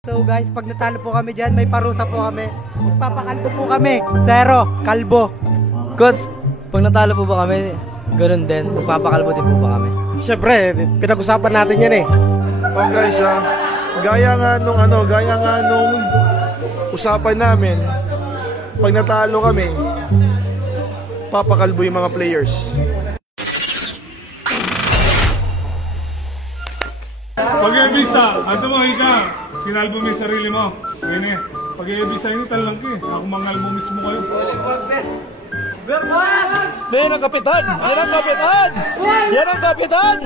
So guys, pag natalo po kami dyan, may parusa po kami. Magpapakalbo po kami. 0, kalbo. Coach, pag natalo po ba kami, ganun din. Magpapakalbo din po ba kami? Siyempre, pinag-usapan natin yan eh. Oh guys, gaya nga nung usapan namin, pag natalo kami, papakalbo yung mga players. Pag-ibisa, ato mo ika, sinalbo mo yung sarili mo. Ngayon eh, pag-ibisa yun, talang ka eh. Ako mangalbo mismo kayo. Yan ang kapitan! Yan ang kapitan! Yan ang kapitan!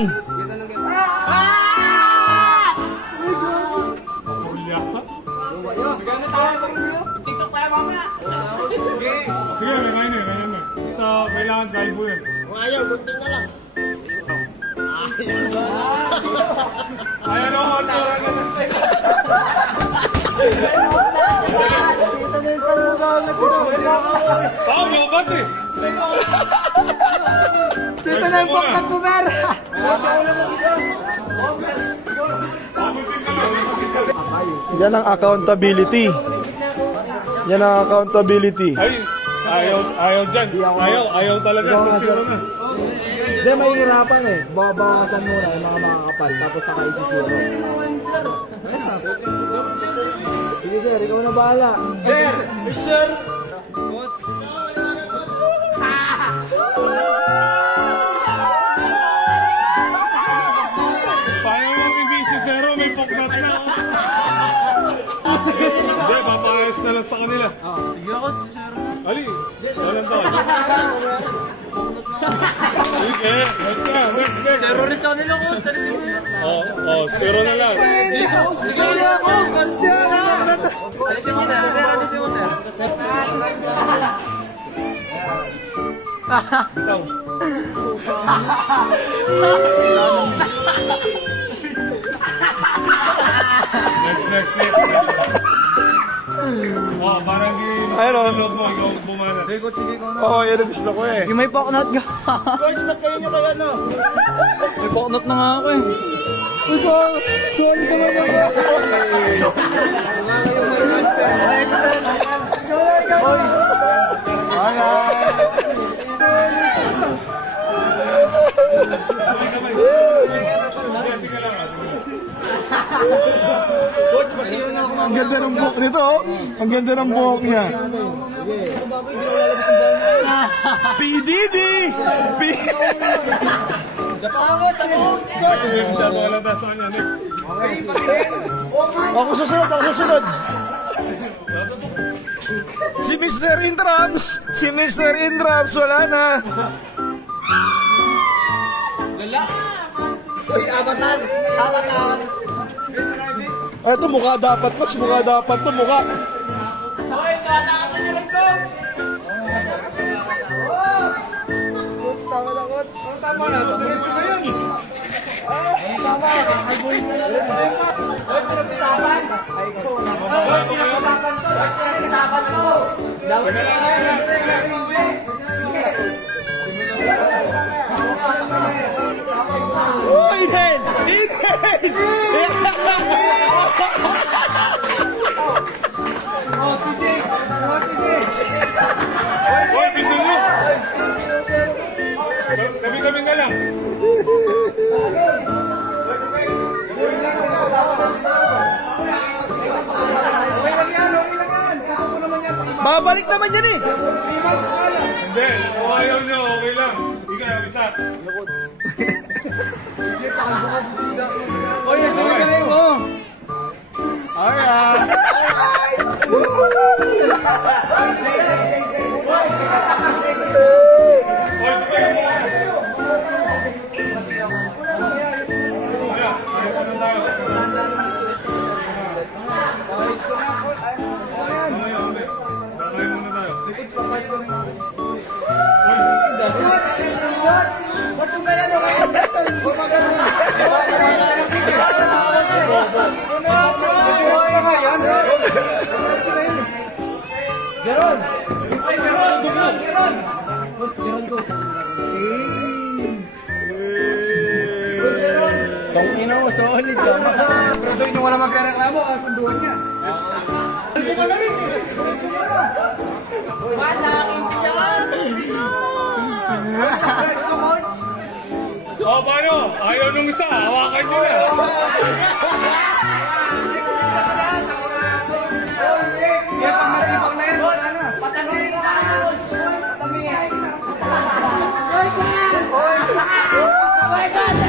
TikTok tayo mama! Sige, ganyan eh. Basta kailangan kalbo yun. Kung ayaw, gunting na lang. Ayaw na ako, tora na lang. Pablo, ba't eh? Dito na yung poktat mo, Mer! Yan ang accountability. Yan ang accountability. Ay, ayaw dyan. Ayaw talaga sa zero na. Hindi, mahihirapan eh. Babawasan muna yung mga makakapal, tapos saka isi-zero. Sige sir, ikaw na bahala. Sir! Paano mo hindi si zero, may poknat na. Hindi, papayos na lang sa kanila. Sige ako, si Zero. Ali, walang tawag. Sige, basta, next. Zero rin sa kanila ko, sa receive mo. Zero na lang. Hindi ako! Alisin mo, sir. Sir, alisin mo, sir. Ikaw. Next. Parang loob mo, ikaw bumana. Oo, yan ang gusto ko eh. Yung may poknat ka. Guys, ba't kayo nyo kaya no? May poknat na nga ako eh. Solid naman ako. Ang ganda ng buhok nito, oh. Ang ganda ng buhok niya. PDD! Masyado walang taso kanya. Next. Ako susunod. Si Mr. Indrams, wala na. Uy, avatar! Ito, mukha dapat, coach. Mukha dapat to, mukha. Coach, tama na, coach. Tama na, diretso na yun. Tama. Ay, boy. Pinag-usapan to. Oh, Eden! Hoy, piso nyo! Kami na lang. Babalik naman yan eh! Hindi, kung ayaw nyo, okay lang. Ikaw, isa. Uy, sabi mo. Alright. Geron! Ay, Geron! Geron, go! Hey! Geron! Tong ina mo, solid ka. Pero doon yung wala magre-reklamo, sunduan niya. Hindi ko na rin eh. O, paano? Ayaw nung isa, hawakan nyo na. Kaya pang matibang na yun, wala na. Patangin sa patangin. Oh my God!